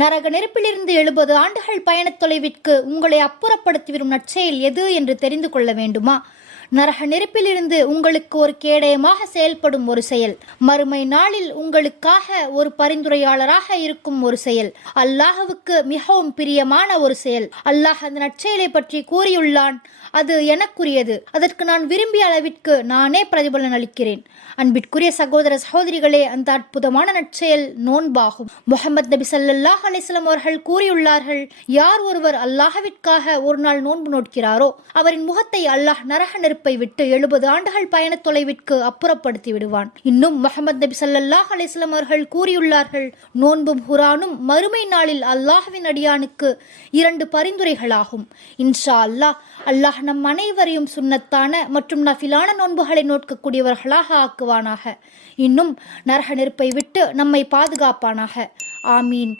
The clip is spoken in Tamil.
நரக நெருப்பிலிருந்து 70 ஆண்டுகள் பயணத் தொலைவிற்கு உங்களை அப்புறப்படுத்திவிடும் நற்செயல் எது என்று தெரிந்து கொள்ள வேண்டுமா? நரக நெருப்பிலிருந்து உங்களுக்கு ஒரு கேடயமாக செயல்படும் ஒரு செயல், மறுமை நாளில் உங்களுக்காக ஒரு பரிந்துரையாளராக இருக்கும் ஒரு செயல், அல்லாஹ்வுக்கு மிகவும் பிரியமான ஒரு செயல். அல்லாஹ் அந்த நற்செயலை பற்றி கூறியுள்ளான், அது எனக்குரியது, அதற்கு நான் விரும்பிய அளவிற்கு நானே பிரதிபலன் அளிக்கிறேன். அன்பிற்குரிய சகோதர சகோதரிகளே, அந்த அற்புதமான நற்செயல் நோன்பாகும். முஹம்மது நபி ஸல்லல்லாஹு அலைஹி வஸல்லம் அவர்கள் கூறியுள்ளார்கள், யார் ஒருவர் அல்லாஹ்விற்காக ஒரு நாள் நோன்பு நோட்கிறாரோ அவரின் முகத்தை அல்லாஹ் நரக நெருப்பை விட்டு 70 ஆண்டுகள் பயண தொலைவிற்கு அப்புறப்படுத்தி விடுவான். இன்னும் முஹம்மது நபி ஸல்லல்லாஹு அலைஹி வஸல்லம் அவர்கள் கூறியுள்ளார்கள், நோன்பும் குர்ஆனும் மறுமை நாளில் அல்லாஹ்வின் அடியானுக்கு 2 பரிந்துரைகளாகும். இன்ஷா அல்லாஹ், அல்லாஹ் நம் அனைவரையும் சுன்னத்தான மற்றும் நஃபிலான நோன்புகளை நோட்கக்கூடியவர்களாக ஆக்குவானாக. இன்னும் நரக நெருப்பை விட்டு நம்மை பாதுகாப்பானாக. ஆமீன்.